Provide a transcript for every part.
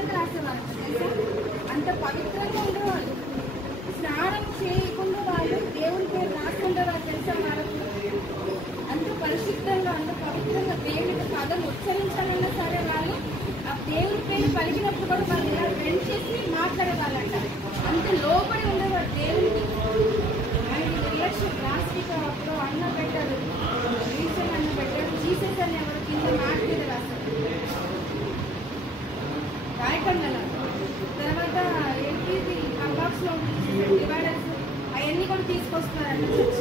పవిత్రంగా రాసేవాళ్ళు తెలుసా. అంత పవిత్రంగా ఉండేవాళ్ళు. స్నానం చేయకుండా వాళ్ళు దేవుని పేరు రాసుకుండేవాళ్ళు తెలుసా. వాళ్ళకు అంత పరిశుద్ధంగా అంత పవిత్రంగా దేవుడి పదం ఉచ్చరించాలన్నా సరే వాళ్ళు ఆ దేవుడి పేరు పలికినప్పుడు కూడా వాళ్ళు ఇలా బెండ్ చేసి మాట్లాడేవాళ్ళంట. అంత లోబడి ఉండేవాళ్ళు దేవుడికి. ఆయనకి రియాక్షన్ ప్లాస్టిక్ అప్పుడు అన్న పెట్టారు, రీసెంట్ అన్న పెట్టారు, జీసస్ అని ఎవరు కింద మాట మీద రాశారు రాయకండి. తర్వాత ఏంటి ఆ బాక్స్ లో డివైడర్స్ అవన్నీ కూడా తీసుకొస్తున్నారంట చర్చ్.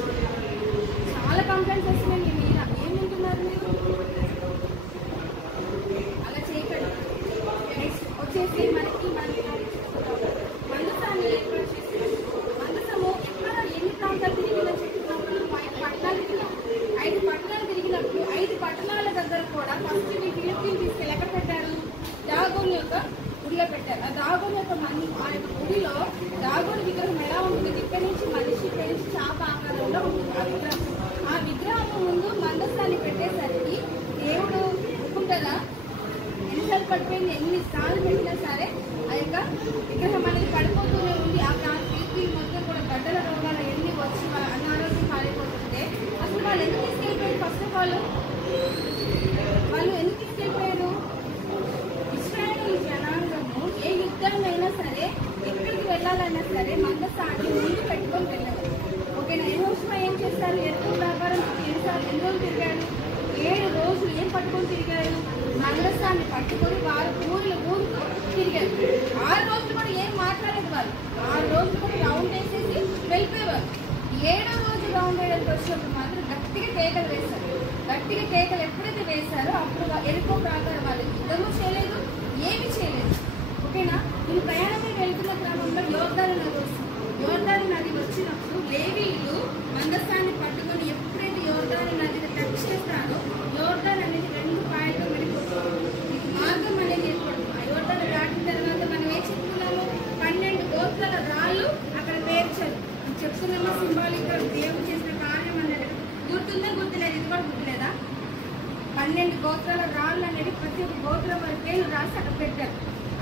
చాలా కంప్లైంట్స్ వస్తున్నాయి మీ మీద. ఏం వింటున్నారు మీరు? అలా చేయకండి. నెక్స్ట్ వచ్చేసి మనకి మందసాన్ని ఏర్పాటు చేసి మందసము ఎక్కడ ఎన్ని ప్రాంతాలు తిరిగినా చెప్పుకున్నప్పుడు 5 పట్టణాలు తిరిగినప్పుడు 5 పట్టణాల దగ్గర కూడా ఫస్ట్ ఫిలిప్పీని తీసుకెళ్ళి ఎక్కడ పెట్టారు? దాగోన్ యొక్క గుడిలో పెట్టారు. ఆ దాగోన్ యొక్క ఆ యొక్క గుడిలో దాగోన్ విగ్రహం ఎలా ఉంటుంది? ఇక్కడ నుంచి మనిషి నుంచి చాప ఆకారంలో ఉంటుంది ఆ విగ్రహం ముందు మందసాన్ని పెట్టేసరికి దేవుడు ఒప్పుకుంటారా? ఎన్నిసార్లు పడిపోయింది, ఎన్నిసార్లు పెట్టినా సరే ఆ యొక్క విగ్రహం అనేది పడిపోతూనే ఉంది. ఆ ప్రాంతానికి మొత్తం కూడా గడ్డల రోగాలు ఎన్ని వచ్చి అనారోగ్యం పాలైపోతుంటే అసలు వాళ్ళు ఎందుకు తీసుకెళ్ళిపోయారు? ఫస్ట్ ఆఫ్ ఆల్ వాళ్ళు ఎందుకు తీసుకెళ్ళిపోయారు? ఇశ్రాయేలు జనాంగము ఏ యుద్ధమైనా సరే ఎక్కడికి వెళ్ళాలన్నా సరే మందసాన్ని ముందు పెట్టుకొని వెళ్ళారు. ఓకేనా? యెహోషువ ఏం చేస్తారు? ఎక్కువ వ్యాపారం ఎన్ని రోజులు తిరిగాడు? 7 రోజులు ఏం పట్టుకొని తిరిగాడు? మందసాన్ని పట్టుకొని వారు ఊరుకు తిరిగారు. 6 రోజులు కూడా ఏం మాట్లాడేది వాళ్ళు. 6 రోజులు కూడా రౌండ్ వేసేసి వెళ్ళిపోయేవారు. 7వ రోజు రౌండ్ వేయడానికి వచ్చినప్పుడు మాత్రం గట్టిగా కేకలు వేశారు. గట్టిగా కేకలు ఎప్పుడైతే వేశారో అప్పుడు ఎరుకో ప్రాంతాల వాళ్ళు యుద్ధము చేయలేదు, ఏమి చేయలేదు. ఓకేనా? వీళ్ళు ప్రయాణమే వెళ్తున్న క్రమంలో యోర్దాను నది వస్తుంది. యోర్దాను నది వచ్చినప్పుడు లేవీయులు మందసాన్ని పట్టుకొని ఎప్పుడైతే యోర్దాను నదిని టచ్ చేస్తారో యోర్దాన్ అనేది 2 పాయలుగా విడిపోతుంది. మార్గం అనేది ఏర్పడుతుంది. ఆ యోర్దాను దాటిన తర్వాత మనం ఏం చెప్తున్నాము? 12 గోత్రాల రాళ్ళు అక్కడ పేర్చారు. చెప్తున్నామా? సింబాలిక్ గా దేవుడు చేసిన కార్యం అనేది గుర్తుందా? గుర్తులేదు. ఇది కూడా గుర్తులేదా? 12 గోత్రాల రాళ్ళు అనేది ప్రతి ఒక్క గోత్రం వారి పేరు రాసి అక్కడ పెట్టారు.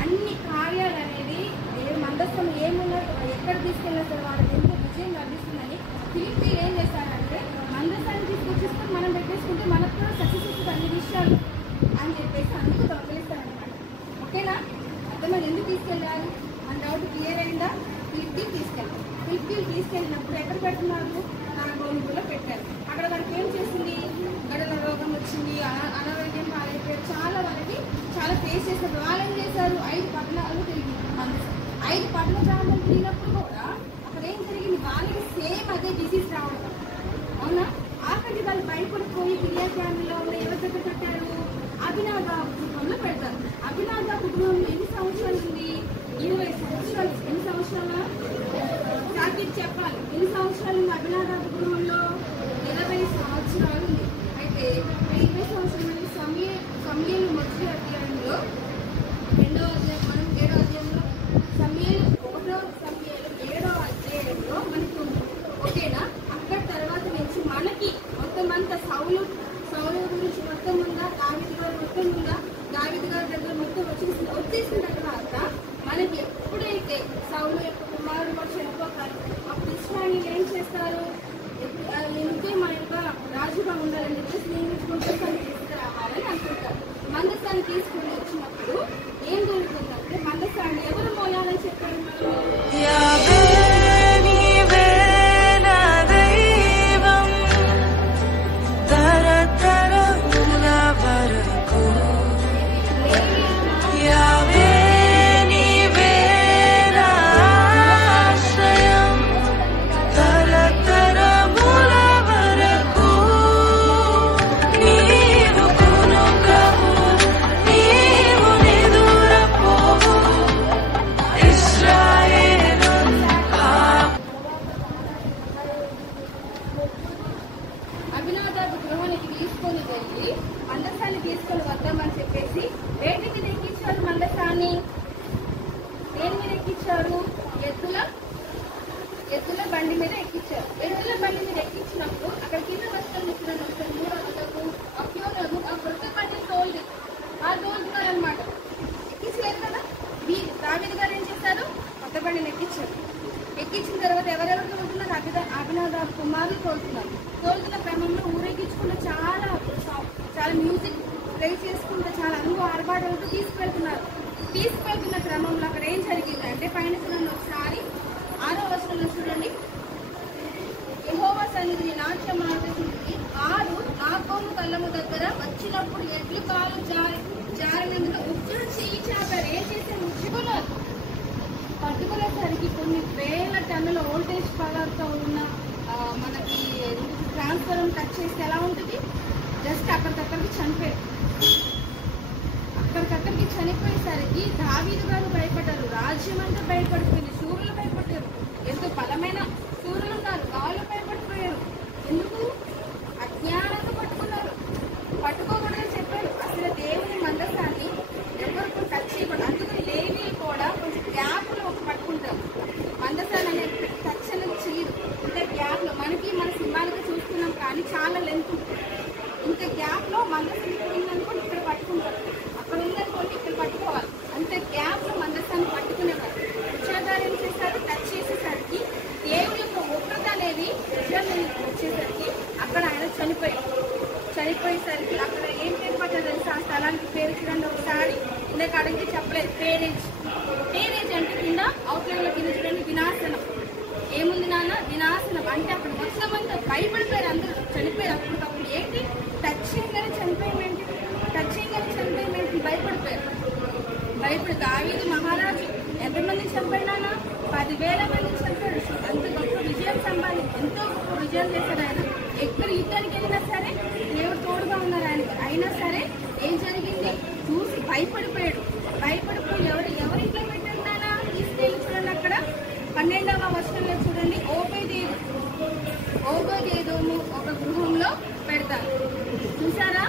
అన్ని కార్యాలు అనేది మందస్థం ఏమున్నా ఎక్కడ తీసుకెళ్ళినా సరే వాళ్ళకి ఎంతో విజయం లభిస్తుందని ఫిలిప్పీలు ఏం చేశారంటే మందస్థాన్ని తీసుకొచ్చేసుకొని మనం పెట్టేసుకుంటే మనకు కూడా సక్సెస్ వస్తుంది అన్ని విషయాలు అని చెప్పేసి అందుకు దొంగలిస్తారనమాట. ఓకేనా? అర్థమైంది ఎందుకు తీసుకెళ్ళారు? మన డౌట్ క్లియర్ అయిందా? ఫిలిప్పీలు తీసుకెళ్ళారు. ఫిలిప్పీలు తీసుకెళ్ళినప్పుడు ఎక్కడ పెడుతున్నారు? దాగోనులో పెట్టారు. అక్కడ వాళ్ళకి ఏం చేసింది? గడల రోగం వచ్చింది, అనారోగ్యం పాలైపోయారు. చాలా ఫేస్ చేసినప్పుడు వాళ్ళు ఏం చేశారు? 5 పట్టణాలు తిరిగి 5 పట్టణ ప్రాంతం తిరిగినప్పుడు కూడా అక్కడ ఏం జరిగింది? వాళ్ళకి సేమ్ అదే డిసీజ్ రావడం. అవునా? ఆఖరికి వాళ్ళు భయపడిపోయి కిర్యాతయామిలో ఉన్న ఎవరి దగ్గర పెట్టారు? అభినాదాబు కుటుంబంలో పెడతారు. అభినాదాబు కుటుంబంలో ఎన్ని సంవత్సరాలు ఉంది? 20 సంవత్సరాలు. ఎన్ని సంవత్సరాలు? సాకిబ్ చెప్పాలి. ఎన్ని సంవత్సరాలు ఉంది అభినాదాబు కుటుంబంలో? 20 సంవత్సరాలు ఉంది. అయితే 20 సంవత్సరాలు సమయలు మొదటి అధ్యాయంలో 2వ అధ్యాయం మనం 7వ అధ్యాయంలో సమయలు 1వ సమయలు 7వ అధ్యాయంలో మనకి ఉంది. ఓకేనా? అక్కడ తర్వాత నుంచి మనకి మొత్తం అంతా సౌలు గురించి మొత్తం ఉందా? దావీదు గారు మొత్తం ఉందా? దావీదు గారి దగ్గర మొత్తం వచ్చేసిన తర్వాత మనకి ఎప్పుడైతే సౌలు యొక్క కుమారుడు కూడా చనిపోతారు అప్పుడు ఇశ్రాయేలీయులు ఏం చేస్తారు? ఎందుకే మన యొక్క రాజుగా ఉండాలని చెప్పేసి నియమించుకుంటాన్ని తీసుకురావాలని అనుకుంటారు. మందసాన్ని తీసుకుని వచ్చినప్పుడు ఏం జరుగుతుందంటే మందసాన్ని ఎవరు మోయాలని చెప్పారు? మందసాన్ని తీసుకొని వద్దామని చెప్పేసి వేటి మీద ఎక్కించారు? మందసాన్ని దేని మీద ఎక్కించారు? ఎద్దుల బండి మీద ఎక్కించారు. ఎద్దుల బండి మీద ఎక్కించినప్పుడు అక్కడ కింద వస్తువులు ఇస్తున్నారు. 3 అప్యోనకు ఆ కొత్త బండి తోలుతున్నారు అనమాట. ఎక్కించలేదు కదా? ఎక్కించిన తర్వాత ఎవరెవరు తోలుతున్నారు? అభినాదాబ్ కుమారులు తోలుతున్నారు. తోలుతున్న క్రమంలో ఊరేగించుకుంటూ చాలా మ్యూజిక్ ప్లే చేసుకుంటూ చాలా ఆర్భాటాలతో తీసుకువెళ్తున్నారు. తీసుకువెళ్తున్న క్రమంలో అక్కడ ఏం జరిగిందంటే పైన చూడండి ఒకసారి 6వ వచనంలో చూడండి. యెహోవా సన్నిధిని నాట్యం ఆడుతుంది. వారు నాకోము కళ్ళము దగ్గర వచ్చినప్పుడు ఎడ్లు కాలు జారినందున ఉచ్చుడు చెయ్యి చాపారు. ఏం చేసే ముచ్చుకున్నారు. పట్టుకునేసరికి కొన్ని వేల టన్నుల వోల్టేజ్ పవర్తో ఉన్న మనకి ట్రాన్స్ఫార్మర్ టచ్ చేస్తే ఎలా ఉంటుంది? జస్ట్ అక్కడికక్కడికి చనిపోయారు. అక్కడికక్కడికి చనిపోయేసరికి దావీదు గారు భయపడ్డారు. రాజ్యం అంతా భయపడిపోయింది. శూరులు భయపడ్డారు. ఎంతో బలమైన శూరులు ఉన్నారు, వాళ్ళు భయపడిపోయారు. ఎందుకు? అజ్ఞానంగా పట్టుకున్నారు. పట్టుకోకూడదని చెప్పారు. అసలు దేవుని మందసాన్ని ఎవరికి టచ్ చేయకూడదు. అందుకని లేవీలు కూడా కొంచెం గ్యాప్లో పట్టుకుంటారు. మందసాన్ని అనేది టచ్ అనేది చేయరు. అంటే గ్యాప్లో మనకి మన సినిమాలుగా చూస్తున్నాం కానీ చాలా లెంత్ ఉంటుంది. ఇంత గ్యాప్లో మందసం ఇక్కడ ఉందనుకోండి ఇక్కడ పట్టుకుంటారు, అక్కడ ఉందనుకోండి ఇక్కడ పట్టుకోవాలి. అంత గ్యాప్లో మందసాన్ని పట్టుకునేవారు. ఉచ్చాగారు ఏం చేస్తారు? టచ్ చేసేసరికి దేవుని యొక్క ఉగ్రత అనేది వచ్చేసరికి అక్కడ ఆయన చనిపోయేసరికి అక్కడ ఏం పేరు పట్టారు తెలుసు? ఆ స్థలానికి పేరు చూడండి ఒకసారి. ఇందాక అడిగితే చెప్పలేదు. పేరేజ్ అంటే కింద అవుట్లైన్లో కింద చూడండి వినాశనం. ఏముంది నాన్న? వినాశనం. అంటే అక్కడ మొత్తం అంతా భయపడిపోయారు. అందరూ చనిపోయారు. అప్పటికప్పుడు ఏంటి? టచ్ చేయగానే చనిపోయేమేంటి? భయపడి దావీదు మహారాజు ఎంతమందిని చంపాడు? 10,000 మందిని చంపాడు. అంత గొప్ప విజయం ఎంతో గొప్ప విజయం చేశాడు ఆయన. ఎక్కడ యుద్ధానికి వెళ్ళినా సరే దేవుడు తోడుగా ఉన్నారు ఆయనకి. అయినా సరే ఏం జరిగింది? చూసి భయపడిపోయి ఎవరు ఇంట్లో పెట్టారు నాన్న? తీసుకెళ్ళి చూడండి అక్కడ 12వ వచనంలో చూడండి. ఓబేదేదోము ఒక గృహంలో పెడతారు. చూసారా?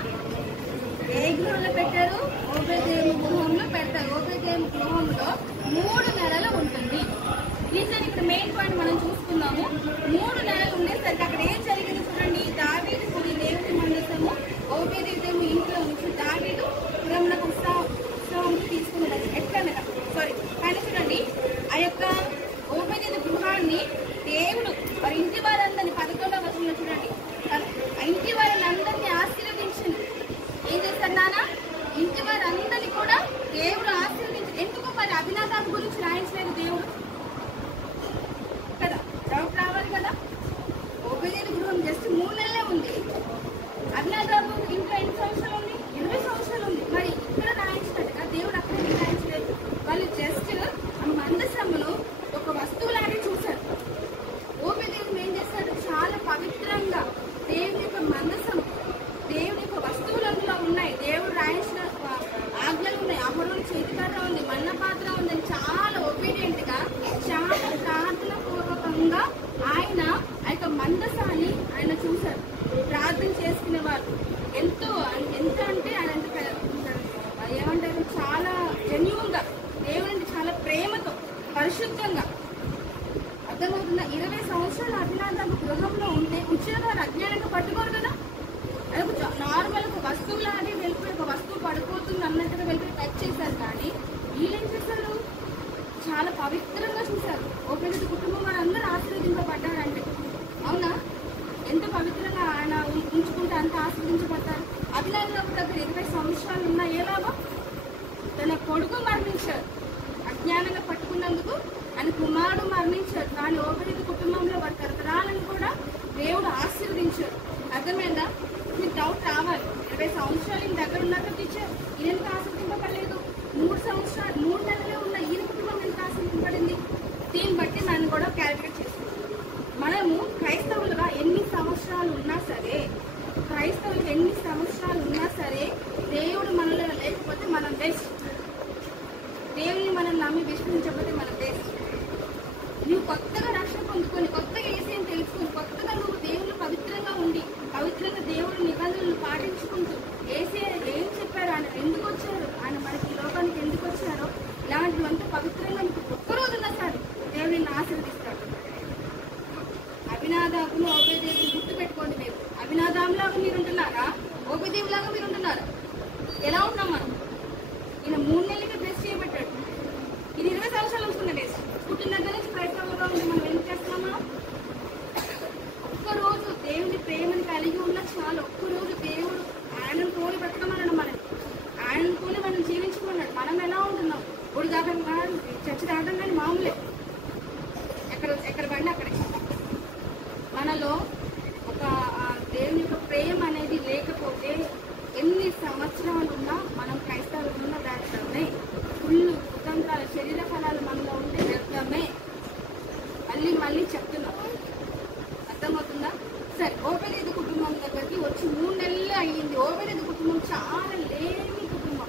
ఏ గృహంలో పెట్టారు? ఓబేదేదోము గృహంలో పెడతారు. ఓబేదేదోము గృహంలో 3 నెలలు ఉంటుంది. రీజన్ ఇక్కడ మెయిన్ పాయింట్ మనం చూసుకుందాము. 3 నెలలు ఉండేసరికి అక్కడ ఏం జరిగింది చూడండి. దావీదు గుడి దేవుని మందసము ఓబేదేదోము ఇంట్లో నుంచి దావీదు పురమునకు ఉత్సవానికి తీసుకున్నారు. ఎట్లనగా కానీ చూడండి ఆ యొక్క ఓబేదేదోము గృహాన్ని దేవుడు వారి ఇంటి వారందరినీ 11వ వచనంలో చూడండి. ఆ ఇంటి వారందరినీ ఆశీర్వదించింది. ఏం చేస్తారు నాన్న? ఇంటి వారందరినీ కూడా దేవుడు ఆశీర్వదించింది. ఎందుకు మరి అభినాదాబు గురించి రాయించలేదు దేవుడు కదా? డౌట్ రావాలి కదా. ఓబేదేదోము గృహం జస్ట్ 3 నెలలే ఉంది. అభినాదాబు ఇంట్లో ఎన్ని సంవత్సరాలు ఉంది? 20 సంవత్సరాలు ఉంది. మరి ఇక్కడ రాయించినట్టుగా దేవుడు అక్కడ రాయించలేదు. వాళ్ళు జస్ట్ మందసమును ఒక వస్తువులాగే చూశారు. ఓబేదేదోము ఏం చేశాడు? చాలా పవిత్రంగా దేవుని యొక్క మందసం, దేవుని యొక్క వస్తువులు అందులో ఉన్నాయి. దేవుడు రాయించిన ఆజ్ఞలు ఉన్నాయి. అహరోను చేతికర్ర ఉంది, మన్న పాత్ర ఉంది. చాలా ఒబీడియంట్ గా చాలా ప్రార్థన పూర్వకంగా ఆయన ఆ యొక్క మందసాన్ని ఆయన చూశారు. ప్రార్థన చేసుకునేవారు. ఎంత అంటే ఆయన ఏమంటారు? చాలా జెన్యూన్ గా దేవుని చాలా ప్రేమతో పరిశుద్ధంగా. అర్థమవుతున్న 20 సంవత్సరాలు అభినాదాబు గృహంలో ఉంటే ఉద్యోగాలు అజ్ఞానంగా పట్టుకోరు కదా. అది నార్మల్ ఒక వస్తువులాగే వెళ్ళిపోయి ఒక వస్తువు పడిపోతుంది అన్నట్టుగా వెళ్ళిపోయి టచ్ చేశారు. కానీ వీళ్ళేం చేశారు? చాలా పవిత్రంగా చూశారు. ఓబేదేదోము కుటుంబం వారందరూ ఆశీర్వదింపబడ్డారంటే అవునా? ఎంత పవిత్రంగా ఆయన ఉంచుకుంటే అంత ఆశీర్వదించబడ్డారు. అభినాదాబు దగ్గర 20 సంవత్సరాలు ఉన్నా ఏ లాభం? తన కొడుకు మరణించారు. అజ్ఞానంగా పట్టుకున్నందుకు ఆయన కుమారుడు మరణించారు. కానీ ఓబేదేదోము కుటుంబంలో వారి తరతరాలను కూడా దేవుడు ఆశీర్వదించారు. అర్థమైందా? మీకు డౌట్ రావాలి. 20 సంవత్సరాలు ఈయన దగ్గర ఉన్నట్టు టీచర్ ఈయనకు ఆశీర్వదింపబడలేదు. 3 నెలలే ఉన్న ఈయన కుటుంబం ఎంత ఆశీర్వదింపబడింది? దీన్ని బట్టి మనం కూడా క్యాలిక్యులేట్ చేసుకుంటాం. మనము క్రైస్తవులుగా ఎన్ని సంవత్సరాలు ఉన్నా సరే దేవుడు మనలో లేకపోతే మనం వేస్ట్. దేవుని మనం నమ్మి విశ్వసించకపోతే మనం వేస్ట్. నువ్వు కొత్తగా రక్షణ పొందుకొని, కొత్తగా ఏసీని తెలుసుకొని, కొత్తగా నువ్వు దేవుళ్ళు పవిత్రంగా ఉండి, పవిత్రంగా దేవుడి నిబంధనలు పాటించుకుంటూ ఏసీ ఏం చెప్పారు, ఆయన ఎందుకు వచ్చారు, ఆయన మనకి లోకానికి ఎందుకు వచ్చారో ఇలాంటివంతా పవిత్రంగా మీకు ఒక్కరోజున్నా సరే దేవుడిని ఆశీర్వదిస్తాడు. అభినాదాబును ఓబేదేదోమును గుర్తు పెట్టుకోండి. మీరు అభినాదాబులాగా మీరుంటున్నారా? ఓబేదేదోములాగా మీరుంటున్నారా? ఎలా ఉంటున్నాం మనం? ఈయన 3 నెలలకి బ్లెస్ చేయబట్టాడు. ఇది 20 సంవత్సరాలు వస్తుంది. పుట్టిన దగ్గర నుంచి క్రైస్తవులుగా ఉంటే మనం మనం ఎలా ఉంటున్నాం? గుడి దాకా చర్చి దాటం కానీ మామూలే, ఎక్కడ పడినా అక్కడే. మనలో ఒక దేవుని యొక్క ప్రేమ అనేది లేకపోతే ఎన్ని సంవత్సరాలు ఉన్నా మనం క్రైస్తవులున్న వ్యర్థమే. కుళ్ళు కుతంత్రాల శరీర ఫలాలు మనలో ఉంటే వ్యర్థమే. మళ్ళీ చెప్తున్నాం, అర్థమవుతుందా? సరే, ఓబేదేదు కుటుంబం దగ్గరికి వచ్చి 3 నెలలు అయ్యింది. ఓబేదేదు కుటుంబం చాలా లేని కుటుంబం.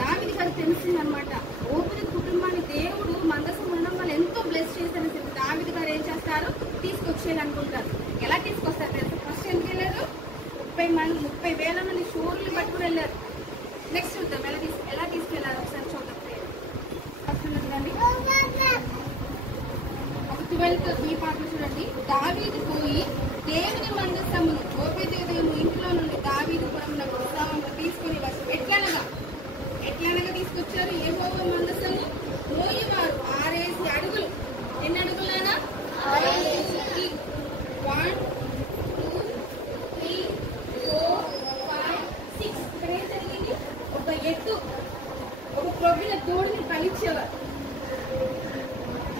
దావీదు గారికి తెలిసిందనమాట, ఓబేదేదు కుటుంబాన్ని దేవుడు మందసం ఉండడం వల్ల ఎంతో బ్లెస్ చేశారని చెప్పి దావీదు గారు ఏం చేస్తారు? తీసుకొచ్చేయాలనుకుంటారు. ఎలా తీసుకొస్తారు తెలుసు? ఫస్ట్ ఎందుకు వెళ్ళారు? 30,000 మంది షూర్లు పట్టుకుని వెళ్ళారు. నెక్స్ట్ చూద్దాం ఎలా తీసుకెళ్లారు, ఒకసారి చూద్దాం. ఒక 12th ఈ పాటలు చూడండి. దావీదు పోయి దేవుని మందసమును ఓబేదేదు ఇంట్లో నుండి దావీదుపురంలో ఉత్సాహంగా తీసుకుని వచ్చి ఎట్లనగా తీసుకొచ్చారు? యెహోవా మందసము మోయేవారు 6 అడుగులు. ఎన్ని అడుగులైనా? 1 2 3 4 5 6. ఇక్కడ ఏం జరిగింది? ఒక ఎత్తు, ఒక ప్రొవ్విన తోడుని పలిచేవారు.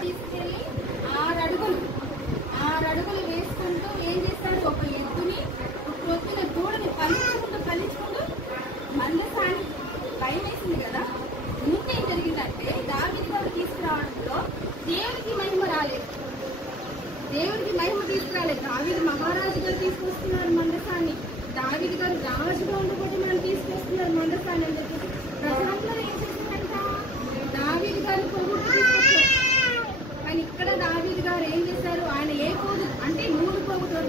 తీసుకెళ్ళి 6 అడుగులు వేసుకుంటూ ఏం చేస్తారు? ఒక ఎత్తుని, ఒక ప్రొవ్విన తోడుని పలిచుకుంటూ మందసాన్ని భయం వేసింది కదా. ముందు ఏం జరిగిందంటే దావీదు గారు తీసుకురావడంలో దేవునికి మహిమ రాలేదు. దావీదు మహారాజు గారు తీసుకొస్తున్నారు మందసాన్ని. దావీదు గారు రాజుగా ఉండబోతే మనం తీసుకొస్తున్నారు మందసాన్ని. ఎందుకు? ప్రజలందరూ ఏం చేశారంట? దావీదు గారిని పొగుడు తీసుకొచ్చారు. కానీ ఇక్కడ దావీదు గారు ఏం చేశారు? ఆయన ఏ పోదు అంటే 3 పోగులు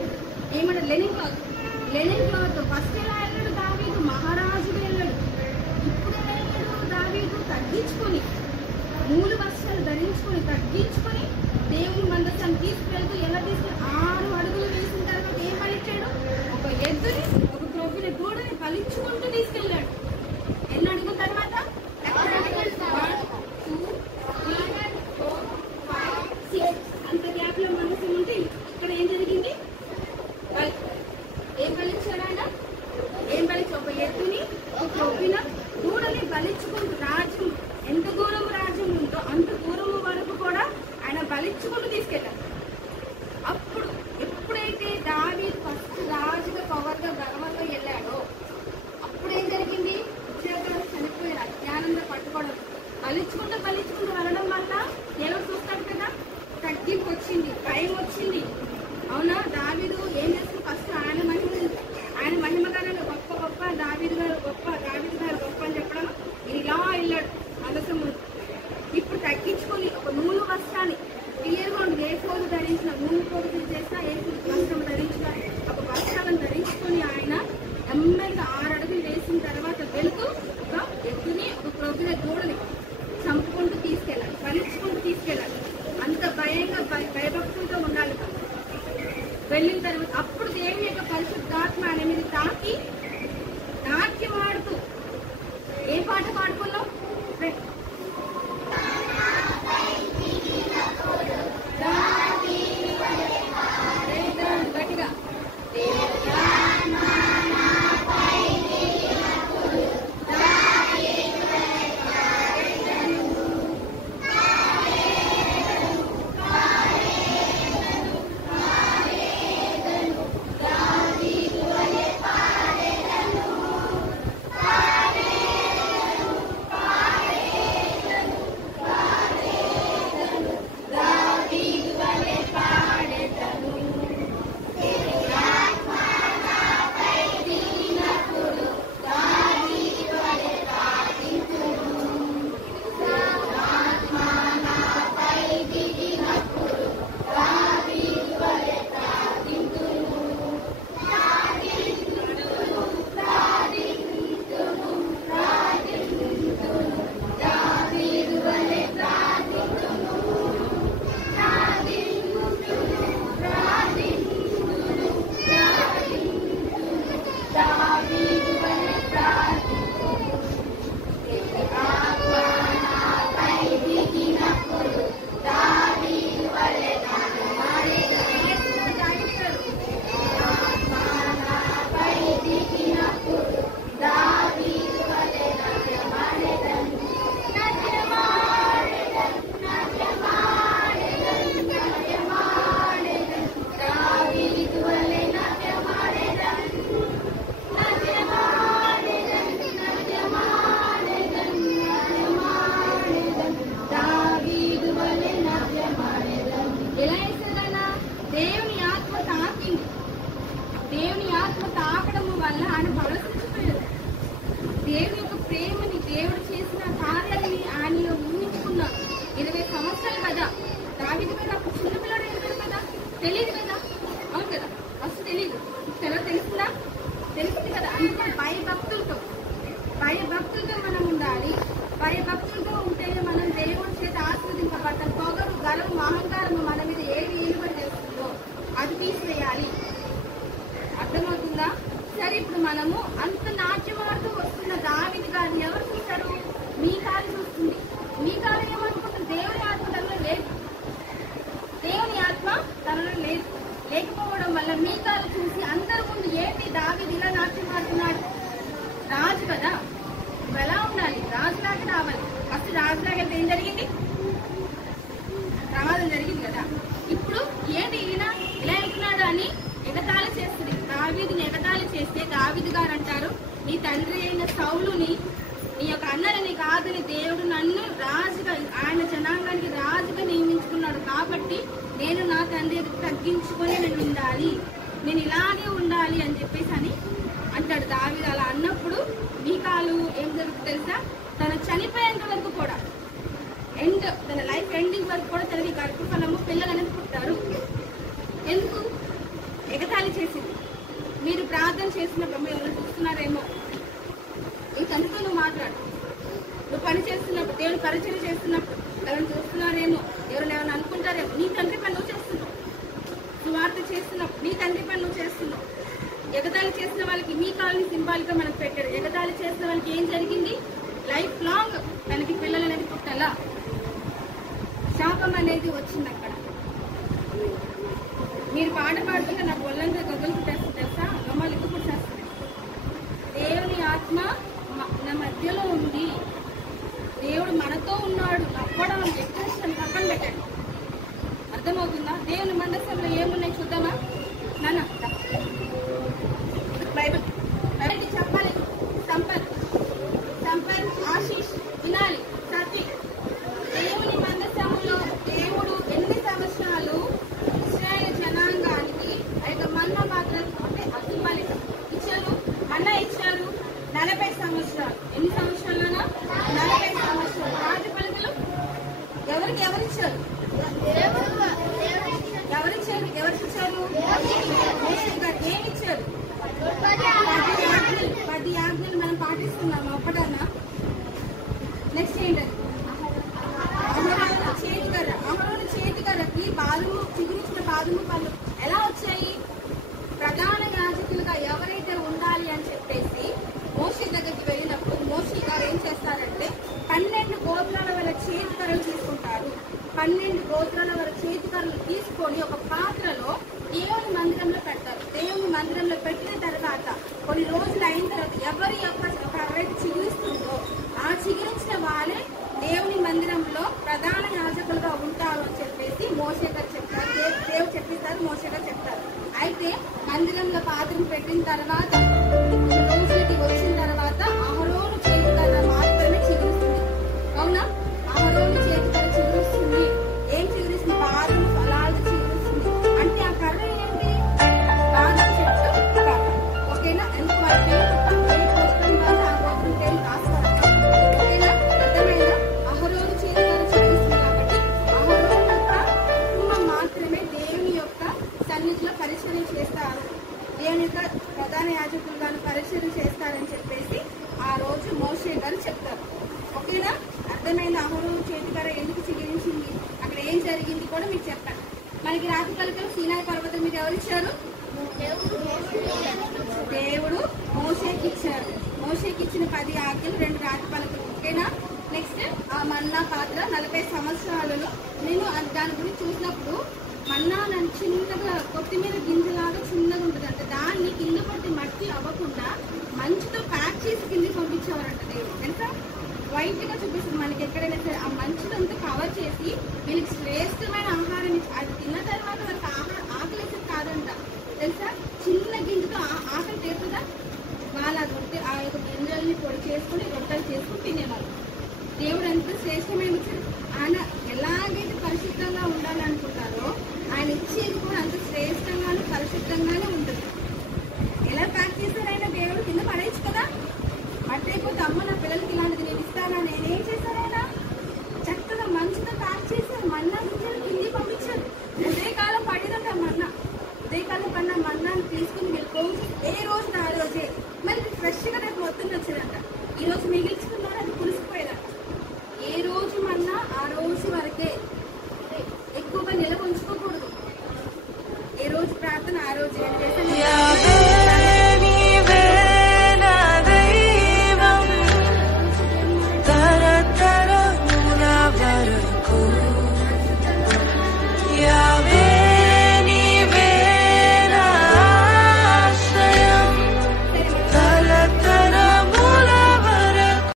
ఏమన్నా లెనిన్ క్లాత్ ఫస్ట్ ఎలా వెళ్ళాడు? దావీదు మహారాజుగా వెళ్ళాడు. ఇప్పుడు ఎలా వెళ్ళాడు? దావీదు తగ్గించుకొని 3 వస్త్రాలు ధరించుకొని తగ్గించుకొని దేవుని మందసాన్ని తీసుకువెళ్తూ ఎలా తీసుకుని 6 అడుగులు వేసిన తర్వాత ఏం పలిచాడు? ఒక ఎద్దుని, ఒక క్రొవ్విన దూడని పలించుకుంటూ తీసుకెళ్ళాడు. ఎన్ని అడుగుల తర్వాత? 1 2 3 4 5 6. అంత గ్యాప్ లో మందసం ఉంటే ఇక్కడ ఏం జరిగింది? ఏం పలించాడు ఆయన? ఒక ఎద్దుని, ఒక క్రొవ్విన దూడని బలించుకుంటూ రాజ్యం ఎంత దూరం రాజ్యం ఉందో అంత దూరం వరకు కూడా ఆయన బలించుకుంటూ తీసుకెళ్ళారు. అప్పుడు ఎప్పుడైతే దావీదు ఫస్ట్ రాజుగా పవర్గా బలవంగా వెళ్ళాడో అప్పుడు ఏం జరిగింది? ఉద్యోగాలు చనిపోయారు. అజ్ఞానంగా పట్టుకోవడం, బలించుకుంటూ వెళ్ళడం వల్ల ఎవరు చూస్తాడు కదా? తగ్గింపు వచ్చింది, భయం వచ్చింది. అవునా? దావీదు ఏం చేస్తుంది? ఫస్ట్ ఆయన మహిమ గారు గొప్ప దావీదు గారు గొప్ప అని చెప్పడం ఇలా వెళ్ళాడు మందసము. ఇప్పుడు తగ్గించుకొని ఒక నూలు వస్త్రాన్ని క్లియర్గా ఉంది. ఏ పోగు ధరించిన నూలు పోగు చేసిన ఏ వస్త్రం ధరించిన ఒక వస్త్రాలను ధరించుకొని ఆయన నెమ్మదిగా 6 అడుగులు వేసిన తర్వాత వెళుతూ ఒక ఎత్తుని, ఒక ప్రొవ్విన దూడని చంపుకుంటూ తీసుకెళ్ళాలి, పలించుకుంటూ తీసుకెళ్ళాలి. అంత భయభక్తులతో ఉండాలి. వెళ్ళిన తర్వాత అప్పుడు దేవుని యొక్క పరిశుద్ధాత్మ ఆయన మీద తాకి నాట్యం ఆడుతూ ఏ పాట పాడుకున్నాం? గట్టిగా భయభక్తులతో ఉంటేనే మనం దేవుడి చేత ఆస్వాదింపబడతాం. పొగరు, గర్వం, అహంకారము మన మీద ఏది ఏలుబడి చేస్తుందో అది తీసివేయాలి. అర్థమవుతుందా? సరే, ఇప్పుడు మనము అంత నాట్యమాడుతూ వస్తున్న దావీదు గారిని ఎవరు చూశారు? మీకాలు చూస్తుంది. మీకాలు ఏమనుకుంటుంది? దేవుని ఆత్మ తనలో లేదు. దేవుని ఆత్మ తనలో లేదు. లేకపోవడం వల్ల మీకాలు చూసి అందరి ముందు ఏంటి దావీదు ఇలా నాట్యమాడుతున్నాడు? రాజు కదా, నువ్వు ఎలా ఉండాలి? రాజులాగా రావాలి. ఫస్ట్ రాజులాగా ఏం జరిగింది? ప్రమాదం జరిగింది కదా. ఇప్పుడు ఏంటి ఈయన ఇలా వెళ్తున్నాడు అని ఎగతాళి చేస్తుంది. దావీదుని ఎగతాళి చేస్తే దావీదు గారు అంటారు, నీ తండ్రి అయిన సౌలుని, నీ యొక్క అన్నని కాదని దేవుడు నన్ను రాజుగా, ఆయన జనాంగానికి రాజుగా నియమించుకున్నాడు. కాబట్టి నేను నా తండ్రి తగ్గించుకొని నేను ఉండాలి, నేను ఇలాగే ఉండాలి అని చెప్పేసి అని అంటాడు దావీదు. అలా అన్నప్పుడు మీకాలు ఏం జరుగుతుంది తెలుసా? తను చనిపోయేంత వరకు కూడా, తన లైఫ్ ఎండింగ్ వరకు కూడా తనకి గర్భఫలము పిల్లలు అనేది పుట్టారు. ఎందుకు? ఎగతాళి చేసింది. మీరు ప్రార్థన చేసినప్పుడు మీరు ఎవరు చూస్తున్నారేమో, ఈ తండ్రితో నువ్వు మాట్లాడు. నువ్వు పని చేస్తున్నప్పుడు, దేవుని పరిచయం చేస్తున్నప్పుడు ఎవరైనా చూస్తున్నారేమో, ఎవరైనా ఏమైనా అనుకుంటారేమో. నీ తండ్రి పని నువ్వు చేస్తున్నావు. సువార్త చేస్తున్నప్పుడు నీ తండ్రి పని నువ్వు చేస్తున్నావు. ఎగతాళి చేసిన వాళ్ళకి మీ కాల్ని సింబాలిక్ గా మనకు పెట్టారు. ఎగతాళి చేసిన వాళ్ళకి ఏం జరిగింది? లైఫ్ లాంగ్ తనకి పిల్లలు అనేది పుట్టాలా, శాపం అనేది వచ్చింది అక్కడ. మీరు పాట పాడుతుంటే నాకు ఒళ్ళంతా గొగ్గలు పుట్టేస్తుంది తెలుసా, గమ్మలు ఎక్కువ పుట్టేస్తుంది. దేవుని ఆత్మ నా మధ్యలో ఉంది, దేవుడు మనతో ఉన్నాడు. నవ్వడం ఎక్స్ప్రెషన్ పక్కన పెట్టండి. అర్థమవుతుందా? దేవుని మందస్సంలో ఏమున్నాయి చూద్దామా నాన్న? బైబిల్ చెప్పాలి. సంపత్, ఆశీష్ వినాలి. సత్విక్, దేవుని మందస్సంలో దేవుడు ఎన్ని సంవత్సరాలు ఇశ్రాయేలు జనాంగానికి మన్నా పాత్రలు అంటే అసలు ఇచ్చారు? మన్నా ఇచ్చారు 40 సంవత్సరాలు. ఎన్ని సంవత్సరాలనా? 40 సంవత్సరాలు. రాజు పలుకులు ఎవరిచ్చారు? ఎవరిచ్చారు? మోషే గారు. ఏమిచ్చారు? 10 ఆజ్ఞలు మనం పాటిస్తున్నాము. ఒక్కటన్నా? నెక్స్ట్ ఏంటది? అహరోను చేతికర్రకి బాదము, చిగురించిన బాదము పళ్ళు ఎలా వచ్చాయి? ప్రధాన యాజకులుగా ఎవరైతే ఉండాలి అని చెప్పేసి మోషే దగ్గరికి వెళ్ళినప్పుడు మోషే గారు ఏం చేస్తారంటే 12 గోత్రాల వాళ్ళ చేతికర్రలు తీసుకుంటారు. 12 గోత్రాల వాళ్ళ చేతికర్రలు తీసుకొని ఒక పాత్రలో దేవుని మందిరంలో పెడతారు. దేవుని మందిరంలో పెట్టిన తర్వాత కొన్ని రోజులు అయిన తర్వాత ఎవరి యొక్క కర్రైతే చిగురిస్తుందో ఆ చిగురించిన వాళ్ళే దేవుని మందిరంలో ప్రధాన యాజకులుగా ఉంటారు అని చెప్పేసి మోషే గారు చెప్తారు. దేవుడు చెప్పిస్తారు, మోషే గారు చెప్తారు. అయితే మందిరంలో పాత్రను పెట్టిన తర్వాత రోజులకి వచ్చిన తర్వాత అహరోను చేతికర్ర మాత్రమే చిగురుస్తుంది. అవునా? అహరోను చేతికర్ర చిగురుస్తుంది. ఏం చిగురిస్తుంది? బాదం ఫలాలు చిగురుస్తుంది. అంటే ఆ కర్ర ఏంటి? బాదం చెట్టు కర్ర. ఓకేనా? ఎందుకు వాళ్ళ పేరు ఏ గోత్రం వాళ్ళు ఆ గోత్రం పేరు రాస్తారు. ఓకేనా? అర్థమైనా? అహరోను చేతికర్ర చిగురుస్తుంది కాబట్టి అహరోను యొక్క కుటుంబం మాత్రమే దేవుని యొక్క సన్నిధిలో పరిచయం చేస్తారు. దేవుని యొక్క ప్రధాన యాజకులుగాను పరిచయం చేస్తారని చెప్పేసి ఆ రోజు మోషే గారు చెప్తారు. ఓకేనా? అర్థమైన అహరోను చేతికర్ర ఎందుకు చిగురించింది, అక్కడ ఏం జరిగింది కూడా మీకు చెప్పాను. మనకి రాతి పలకలు సీనాయి పర్వతం మీద ఎవరిచ్చారు? దేవుడు మోషేకి ఇచ్చారు. మోషేకి ఇచ్చిన 10 ఆజ్ఞలు, 2 రాతి పలకలు. ఓకేనా? నెక్స్ట్ ఆ మన్నా పాత్ర 40 సంవత్సరాలలో నేను దాని గురించి చూసినప్పుడు మన్నా నన్ను చిన్నగా కొత్తిమీర గింజలాగా చిన్నగా ఉంటుంది అంట. దాన్ని కింద పట్టి మట్టి అవ్వకుండా మంచుతో ప్యాక్ చేసి కిందకి పంపించేవారంట దేవుడు. తెలుసా? వైట్ గా చూపిస్తుంది మనకి ఎక్కడైనా సరే. ఆ మంచుదంతా కవర్ చేసి వీళ్ళకి శ్రేష్టమైన ఆహారం ఇచ్చి అది తిన్న తర్వాత వాళ్ళకి ఆకలి కాదంట. తెలుసా? చిన్న గింజతో ఆకలి తీరుతుందా? వాళ్ళ రొట్టె ఆ యొక్క గింజల్ని పొడి చేసుకుని రొట్టెలు చేసుకుని తినేవాళ్ళు. దేవుడు ఎంత శ్రేష్టమైన ఇచ్చారు. ఆయన ఎలాగైతే పరిశుద్ధంగా ఉండాలనుకుంటారో ఆయన ఇచ్చేది కూడా అంత శ్రేష్టంగాను పరిశుద్ధంగానే ఉంటుంది. ఎలా ప్యాక్ చేశారైనా దేవుడు కింద పడేయచ్చు కదా. మట్టి అయిపోతే అమ్మ నా పిల్లలకి ఇలాంటిది నేను ఇస్తానా, నేనేం చేశారైనా చక్కగా మంచిగా ప్యాక్ చేశారు. మన్నా గింజలు కింది పంపించారు. ఉదయకాలం పడినంట మన్నా. ఉదయకాలం పడిన మన్నాను తీసుకుని వెళ్ళిపోవచ్చు. ఏ రోజు ఆ రోజే మళ్ళీ ఫ్రెష్గా రేపు మొత్తం వచ్చేదంట. ఈ రోజు మిగిల్చుకున్నారు, అది పులిసిపోయేదంట. ఏ రోజు ప్రార్థన ఆ రోజు ఏం చేశాను